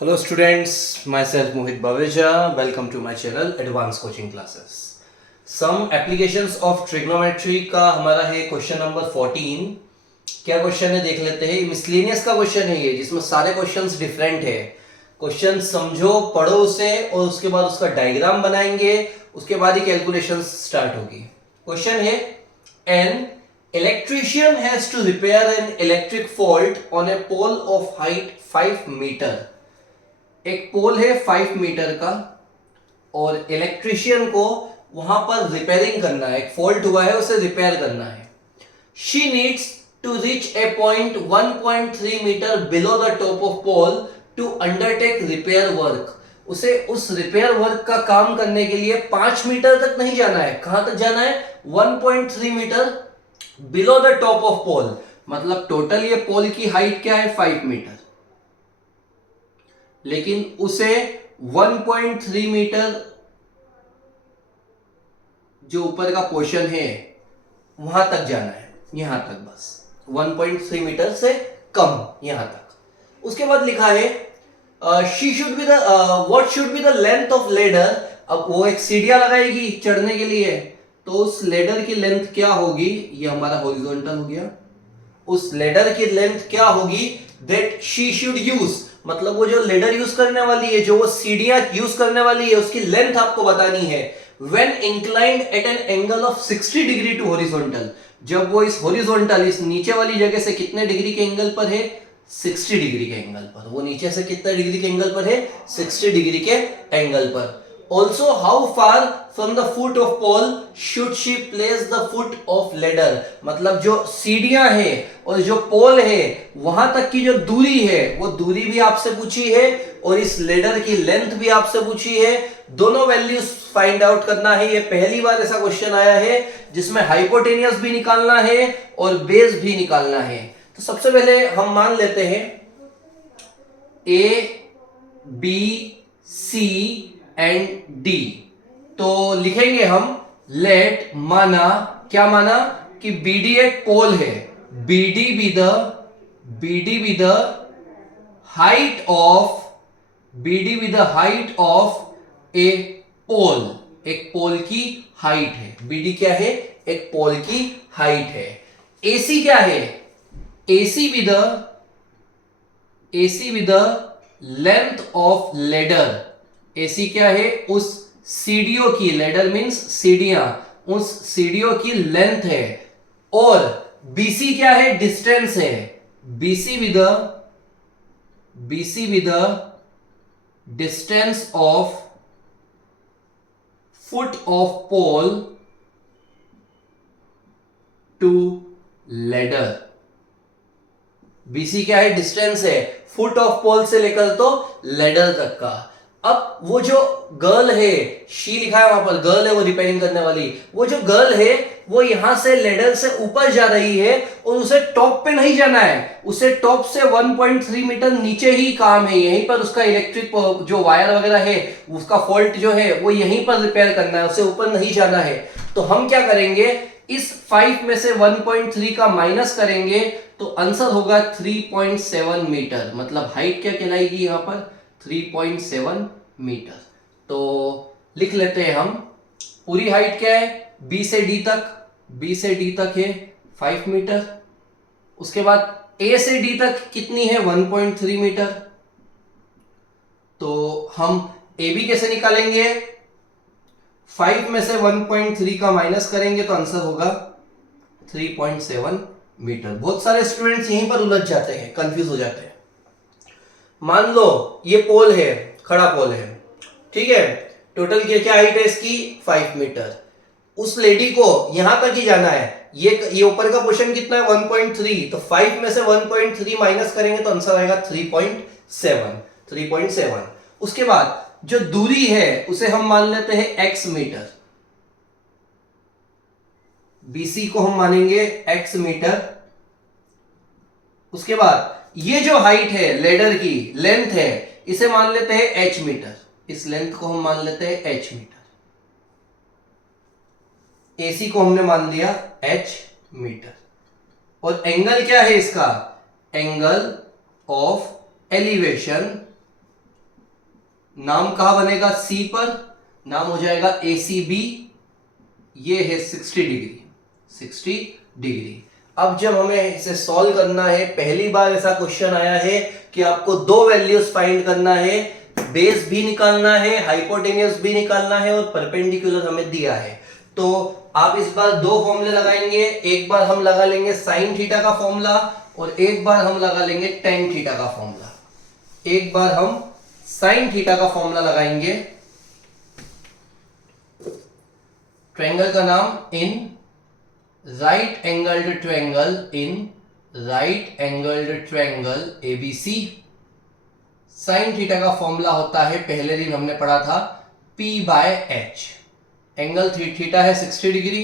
Hello students, myself Mohit Baveja. Welcome to my channel Advanced Coaching Classes. Some applications of trigonometry का हमारा है question number 14. क्या question है देख लेते हैं. मिसलेनियस का क्वेश्चन है ये, जिसमें सारे क्वेश्चंस डिफरेंट है. क्वेश्चन समझो, पढ़ो उसे और उसके बाद उसका डायग्राम बनाएंगे. उसके बाद ही कैलकुलेशन स्टार्ट होगी. क्वेश्चन है N electrician has to repair an electric fault on a pole of height 5 meter. एक पोल है 5 मीटर का और इलेक्ट्रिशियन को वहां पर रिपेयरिंग करना है. एक फॉल्ट हुआ है, उसे रिपेयर करना है. She needs to reach a point 1.3 metre below the top of pole to undertake repair work. उसे उस रिपेयर वर्क का काम करने के लिए 5 मीटर तक नहीं जाना है. कहां तक जाना है? 1.3 metre below the top of pole. मतलब टोटल ये पोल की हाइट क्या है? 5 मीटर. लेकिन उसे 1.3 मीटर जो ऊपर का पोर्शन है वहां तक जाना है. यहां तक बस 1.3 मीटर से कम यहां तक. उसके बाद लिखा है she should be the what should be the length of ladder. अब वो एक सीढ़ियां लगाएगी चढ़ने के लिए, तो उस लेडर की लेंथ क्या होगी? ये हमारा हॉरिजॉन्टल हो गया. उस लेडर की लेंथ क्या होगी? That she should use. मतलब वो जो लेडर यूज करने वाली है, जो वो सीढ़ियां यूज करने वाली है, उसकी लेंथ आपको बतानी है. When inclined at an angle of 60 degree to horizontal. जब वो इस हॉरिजॉन्टल, इस नीचे वाली जगह से कितने डिग्री के एंगल पर है? 60 डिग्री के एंगल पर. वो नीचे से कितने डिग्री के एंगल पर है? 60 डिग्री के एंगल पर. Also, how far from the foot of pole should she place the foot of ladder? मतलब जो सीढ़ियां हैं और जो पोल है वहां तक की जो दूरी है, वो दूरी भी आपसे पूछी है और इस लेडर की लेंथ भी आपसे पूछी है. दोनों वैल्यूज फाइंड आउट करना है. ये पहली बार ऐसा क्वेश्चन आया है जिसमें हाइपोटेनियस भी निकालना है और बेस भी निकालना है. तो सबसे पहले हम मान लेते हैं A B C and D. तो लिखेंगे हम लेट. माना, क्या माना? कि बीडी एक पोल है. BD be the height of a pole. एक पोल की हाइट है. बीडी क्या है? एक पोल की हाइट है. एसी क्या है? AC with length of ladder. AC क्या है? उस सीढ़ियों की, लेडर मींस सीढ़ियां, उस सीढ़ियों की लेंथ है. और बीसी क्या है? डिस्टेंस है. BC with distance of foot of pole to ladder. BC क्या है? डिस्टेंस है फुट ऑफ पोल से लेकर तो लेडर तक का. अब वो जो गर्ल है, शी लिखा है वहां पर, गर्ल है वो रिपेयरिंग करने वाली. वो जो गर्ल है वो यहां से लेडर से ऊपर जा रही है और उसे टॉप पे नहीं जाना है. उसे टॉप से 1.3 मीटर नीचे ही काम है. यहीं पर उसका इलेक्ट्रिक जो वायर वगैरह है, उसका फॉल्ट जो है वो यहीं पर रिपेयर करना है. उसे ऊपर नहीं जाना है. तो हम क्या करेंगे? इस 5 में से 1.3 का माइनस करेंगे तो आंसर होगा 3.7 मीटर. मतलब हाइट क्या कहलाएगी यहां पर? 3.7 मीटर. तो लिख लेते हैं हम. पूरी हाइट क्या है? बी से डी तक है 5 मीटर. उसके बाद ए से डी तक कितनी है? 1.3 मीटर. तो हम ए बी कैसे निकालेंगे? 5 में से 1.3 का माइनस करेंगे तो आंसर होगा 3.7 मीटर. बहुत सारे स्टूडेंट्स यहीं पर उलझ जाते हैं, कंफ्यूज हो जाते हैं. मान लो ये पोल है, खड़ा पोल है, ठीक है. टोटल क्या हाइट है इसकी? 5 मीटर. उस लेडी को यहां तक ही जाना है. ये ऊपर का पोर्शन कितना है? 1.3. तो 5 में से 1.3 माइनस करेंगे तो आंसर आएगा 3.7. उसके बाद जो दूरी है उसे हम मान लेते हैं x मीटर. बीसी को हम मानेंगे x मीटर. उसके बाद ये जो हाइट है लेडर की, लेंथ है, इसे मान लेते हैं h मीटर. इस लेंथ को हम मान लेते हैं h मीटर. एसी को हमने मान लिया h मीटर. और एंगल क्या है इसका? एंगल ऑफ एलिवेशन नाम कहाँ बनेगा, सी पर, नाम हो जाएगा ACB, ये है 60 डिग्री, 60 डिग्री। अब जब हमें इसे सॉल्व करना है, पहली बार ऐसा क्वेश्चन आया है कि आपको दो वैल्यूज फाइंड करना है, बेस भी निकालना है, हाइपोटेन्यूस भी निकालना है और परपेंडिकुलर हमें दिया है। तो आप इस बार दो फॉर्मूले लगाएंगे, एक बार हम लगा लेंगे साइन थीटा का फॉर्मूला और एक बार हम लगा लेंगे टेन थीटा का फॉर्मूला। एक बार हम साइन थीटा का फॉर्मूला लगाएंगे, ट्रायंगल का नाम in right angled triangle, in right angled triangle ABC। Sine theta का फॉर्मूला होता है, पहले दिन हमने पढ़ा था, P/H। एंगल थीटा है 60 डिग्री,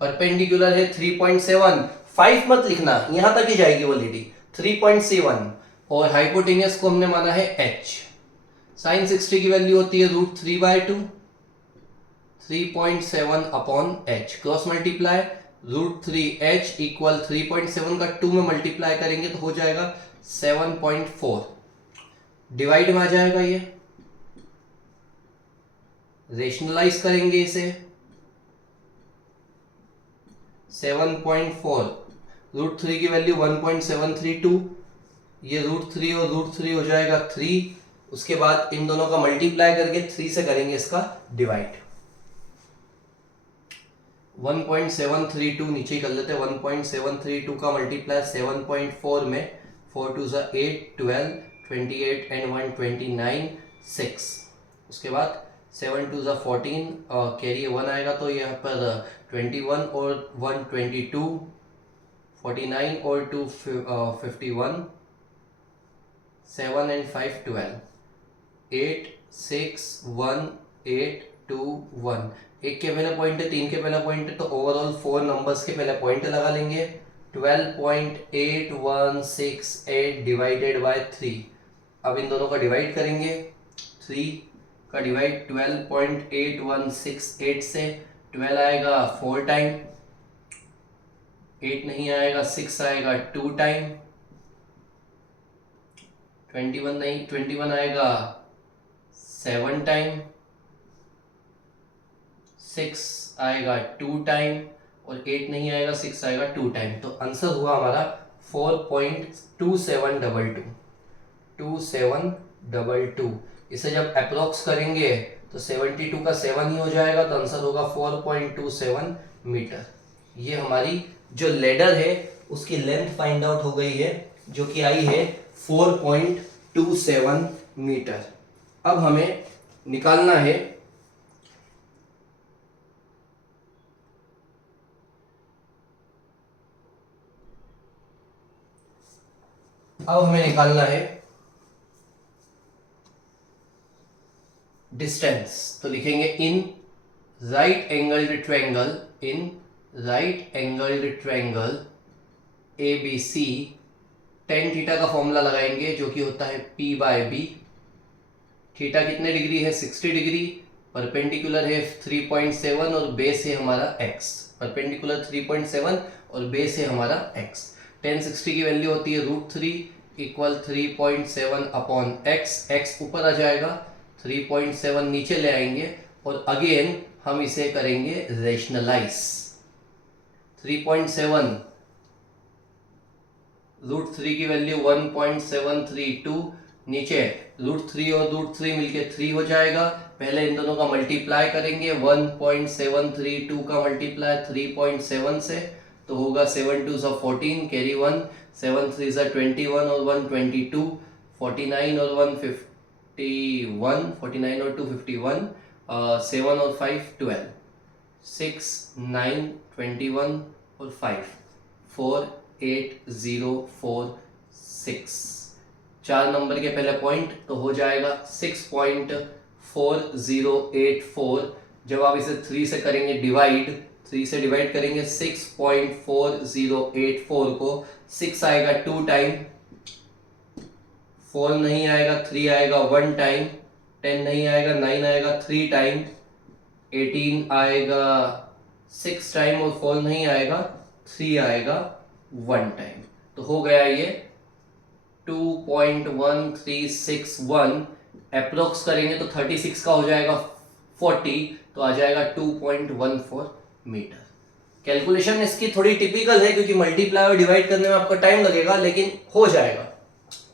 परपेंडिकुलर है 3.7, 5 मत लिखना, यहां तक ही जाएगी वैलिडिटी, 3.7, और हाइपोटेनियस को हमने माना है H। साइन 60 की वैल्यू होती है √3/2, 3.7 upon H, cross multiply, √3H equal 3.7 का 2 में मल्टीप्लाई करेंगे तो हो जाएगा 7.4, डिवाइड में आ जाएगा, ये रेशनलाइज करेंगे इसे, 7.4, √3 की वैल्यू 1.732, ये √3 और √3 हो जाएगा 3, उसके बाद इन दोनों का मल्टीप्लाई करके 3 से करेंगे इसका डिवाइड, 1.732 नीचे कर लेते हैं, 1.732 का मल्टीप्लाई 7.4 में, 4 2 8, 12, 28 एंड 1 29, 6, उसके बाद 7 2 14, कैरी 1 आएगा तो यहाँ पर 21 और 1 22, 49 और 2 51, 7 एंड 5 12, 8 6 1 8 2 1, एक के पहले पॉइंट है, 3 के पहले पॉइंट है, तो ओवरऑल 4 नंबर्स के पहले पॉइंट लगा लेंगे, 12.8168 डिवाइडेड बाय 3। अब इन दोनों का डिवाइड करेंगे, 3 का डिवाइड 12.8168 से, 12 आएगा 4 टाइम, 8 नहीं आएगा, 6 आएगा 2 टाइम, 21 नहीं, 21 आएगा 7 टाइम, 6 आएगा 2 टाइम और 8 नहीं आएगा, 6 आएगा 2 टाइम, तो आंसर हुआ हमारा 4.2722, 2722। इसे जब अप्रोक्स करेंगे तो 72 का 7 ही हो जाएगा, तो आंसर होगा 4.27 मीटर। ये हमारी जो लेडर है उसकी लेंथ फाइंड आउट हो गई है, जो कि आई है 4.27 मीटर। अब हमें निकालना है डिस्टेंस। तो लिखेंगे in right angled triangle, in right angled triangle ABC, tan theta का फॉर्मूला लगाएंगे जो कि होता है P/B। थीटा कितने डिग्री है, 60 डिग्री, परपेंडिकुलर है 3.7 और बेस है हमारा x, परपेंडिकुलर 3.7 और बेस है हमारा x। tan 60 की वैल्यू होती है √3 इक्वल 3.7 अपॉन x, x ऊपर आ जाएगा, 3.7 नीचे ले आएंगे और अगेन हम इसे करेंगे रेशनलाइज। 3.7 √3 की वैल्यू 1.732, नीचे √3 और √3 मिलके 3 हो जाएगा, पहले इन दोनों का मल्टीप्लाई करेंगे, 1.732 का मल्टीप्लाई 3.7 से तो होगा 7 2 14, कैरी 1, 7 3 21 और 1 22, 49 और 1 51, 49 और 2 51, 7 और 5 12, 6 9 21 और 5 4 8 0 4 6, 4 नंबर के पहले पॉइंट तो हो जाएगा 6.4084। जब आप इसे 3 से करेंगे डिवाइड, 3 से डिवाइड करेंगे 6.4084 को, 6 आएगा 2 टाइम, 4 नहीं आएगा, 3 आएगा 1 टाइम, 10 नहीं आएगा, 9 आएगा 3 टाइम, 18 आएगा 6 टाइम और 4 नहीं आएगा, 3 आएगा 1 टाइम। तो हो गया ये 2.1361 अप्रोक्स करेंगे तो 36 का हो जाएगा 40, तो आ जाएगा 2.14 मीटर। कैलकुलेशन इसकी थोड़ी टिपिकल है क्योंकि मल्टीप्लाई और डिवाइड करने में आपको टाइम लगेगा, लेकिन हो जाएगा।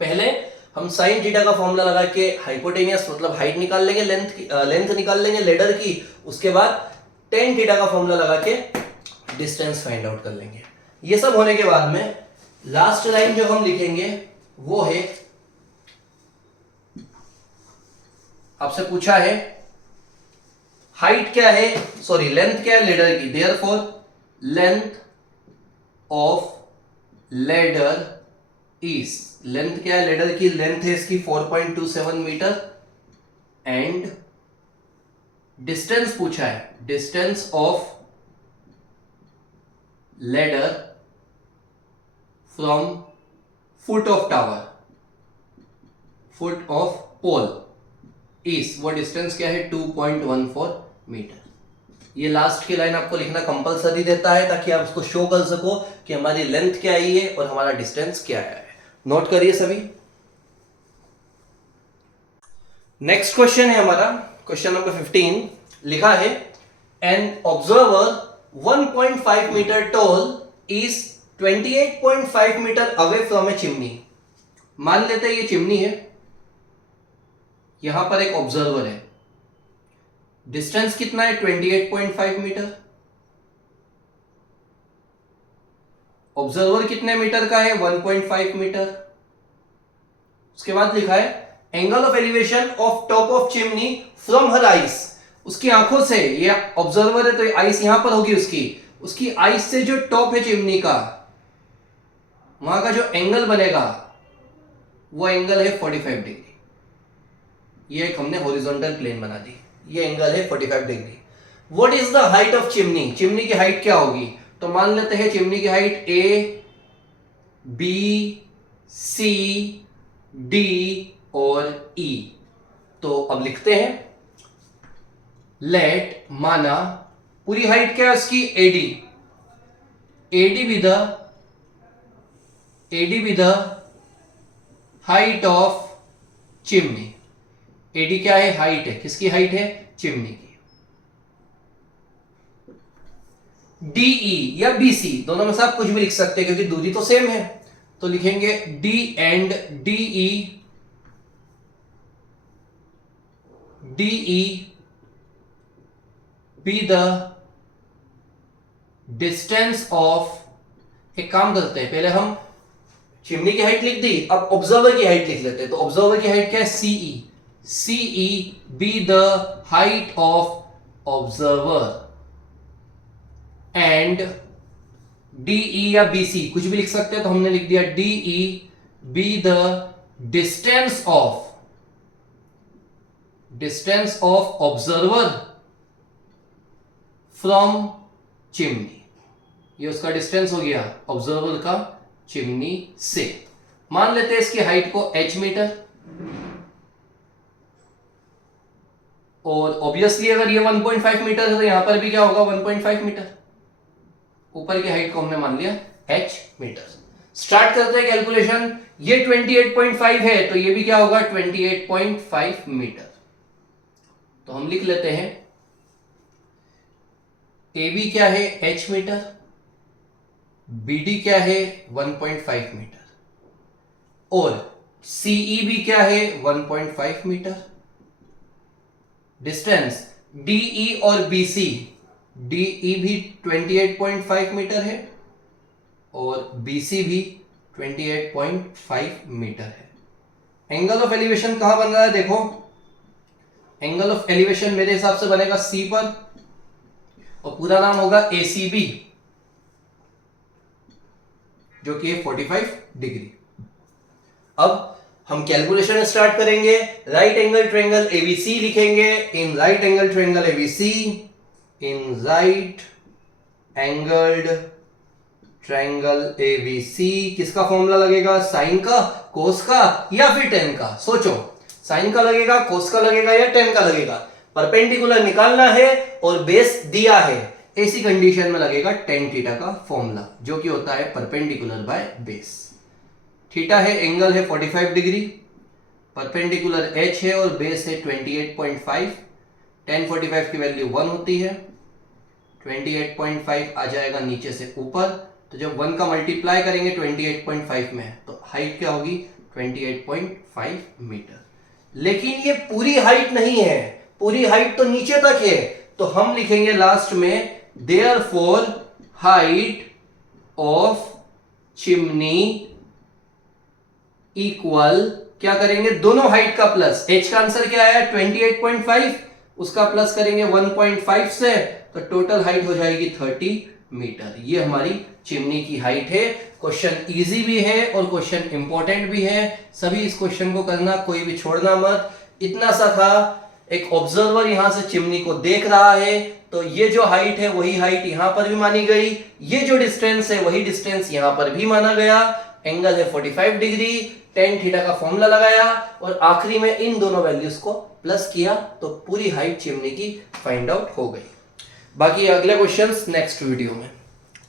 पहले हम साइन थीटा का फॉर्मूला लगा के हाइपोटेनियस मतलब हाइट निकाल लेंगे, लेंथ निकाल लेंगे लेडर की, उसके बाद टेन थीटा का फॉर्मूला लगा के डिस्टेंस फाइंड आउट कर लेंगे। ये सब होने के बाद में लास्ट लाइन जो हम लिखेंगे वो है, आपसे पूछा है हाइट क्या है, सॉरी लेंथ क्या है लेडर की, therefore length of ladder is, length क्या है लेडर की, लेंथ है इसकी 4.27 मीटर एंड डिस्टेंस पूछा है, distance of ladder from foot of tower, foot of pole is, वो डिस्टेंस क्या है 2.14 मीटर। ये लास्ट की लाइन आपको लिखना कंपलसरी देता है ताकि आप उसको शो कर सको कि हमारी लेंथ क्या आई है और हमारा डिस्टेंस क्या है। नोट करिए सभी। नेक्स्ट क्वेश्चन है हमारा क्वेश्चन नंबर 15, लिखा है an observer 1.5 metre tall is 28.5 metre away from a chimney. मान लेते हैं ये चिमनी है, यहां पर एक ऑब्जर्वर है, डिस्टेंस कितना है 28.5 मीटर, ऑब्जर्वर कितने मीटर का है 1.5 मीटर। उसके बाद लिखा है angle of elevation of top of chimney from her ice, उसकी आंखों से, ये ऑब्जर्वर है तो आइस यहां पर होगी उसकी आइस से जो टॉप है चिमनी का, वहां का जो एंगल बनेगा वो एंगल है 45 डिग्री। ये एक हमने हॉरिजॉन्टल प्लेन बना दी, ये एंगल है 45 degree. What is the height of chimney, chimney की हाइट क्या होगी, तो मान लेते हैं चिमनी की height A B C D और ई। तो अब लिखते हैं लेट, माना पूरी हाइट क्या है उसकी AD, AD with the height of chimney. AD क्या है, हाइट है, किसकी हाइट है, चिमनी की। डीई या बीसी दोनों में से आप कुछ भी लिख सकते हैं क्योंकि दूरी तो सेम है, तो लिखेंगे D and DE be the distance of, एक काम करते हैं पहले हम चिमनी की हाइट लिख दी, अब ऑब्जर्वर की हाइट लिख लेते हैं। तो ऑब्जर्वर की हाइट क्या है, CE be the height of observer and DE या बीसी कुछ भी लिख सकते हैं, तो हमने लिख दिया DE be the distance of observer from chimney. ये उसका डिस्टेंस हो गया ऑब्जर्वर का चिमनी से। मान लेते हैं इसकी हाइट को h मीटर, और ऑब्वियसली अगर ये 1.5 मीटर है तो यहां पर भी क्या होगा 1.5 मीटर। ऊपर की हाइट को हमने मान लिया h मीटर। स्टार्ट करते हैं कैलकुलेशन। ये 28.5 है तो ये भी क्या होगा 28.5 मीटर। तो हम लिख लेते हैं AB क्या है h मीटर, BD क्या है 1.5 मीटर और CE भी क्या है 1.5 मीटर। डिस्टेंस DE और BC, DE भी 28.5 मीटर है और BC भी 28.5 मीटर है। एंगल ऑफ एलिवेशन कहां बन रहा है, देखो एंगल ऑफ एलिवेशन मेरे हिसाब से बनेगा C पर और पूरा नाम होगा ACB जो कि 45 डिग्री। अब हम कैलकुलेशन स्टार्ट करेंगे। राइट एंगल ट्रायंगल ABC लिखेंगे, in right angle triangle ABC, in right angled triangle ABC किसका फॉर्मूला लगेगा, साइन का, कोस का या फिर टेन का। सोचो साइन का लगेगा, कोस का लगेगा या टेन का लगेगा। परपेंडिकुलर निकालना है और बेस दिया है, ऐसी कंडीशन में लगेगा टेन थीटा का फॉर्मूला जो कि होता है परपेंडिकुलर बाय बेस। थीटा है, एंगल है 45 डिग्री, परपेंडिकुलर h है और बेस है 28.5, tan 45 की वैल्यू 1 होती है, 28.5 आ जाएगा नीचे से ऊपर, तो जब 1 का मल्टीप्लाई करेंगे 28.5 में तो हाइट क्या होगी 28.5 मीटर। लेकिन ये पूरी हाइट नहीं है, पूरी हाइट तो नीचे तक है, तो हम लिखेंगे लास्ट में therefore height of chimney equal, क्या करेंगे दोनों हाइट का प्लस, h का आंसर क्या आया 28.5, उसका प्लस करेंगे 1.5 से, तो टोटल हाइट हो जाएगी 30 मीटर। ये हमारी चिमनी की हाइट है। क्वेश्चन इजी भी है और क्वेश्चन इंपॉर्टेंट भी है, सभी इस क्वेश्चन को करना, कोई भी छोड़ना मत। इतना सा था, एक ऑब्जर्वर यहां से चिमनी को देख रहा है, तो ये जो हाइट है वही हाइट यहां पर भी मानी गई, ये जो डिस्टेंस है वही डिस्टेंस यहां पर भी माना गया, एंगल है 45 डिग्री, tan थीटा का फॉर्मूला लगाया और आखिरी में इन दोनों वैल्यूज को प्लस किया, तो पूरी हाइट चिमनी की फाइंड आउट हो गई। बाकी अगले क्वेश्चंस नेक्स्ट वीडियो में।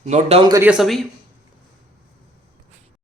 नोट डाउन करिए सभी।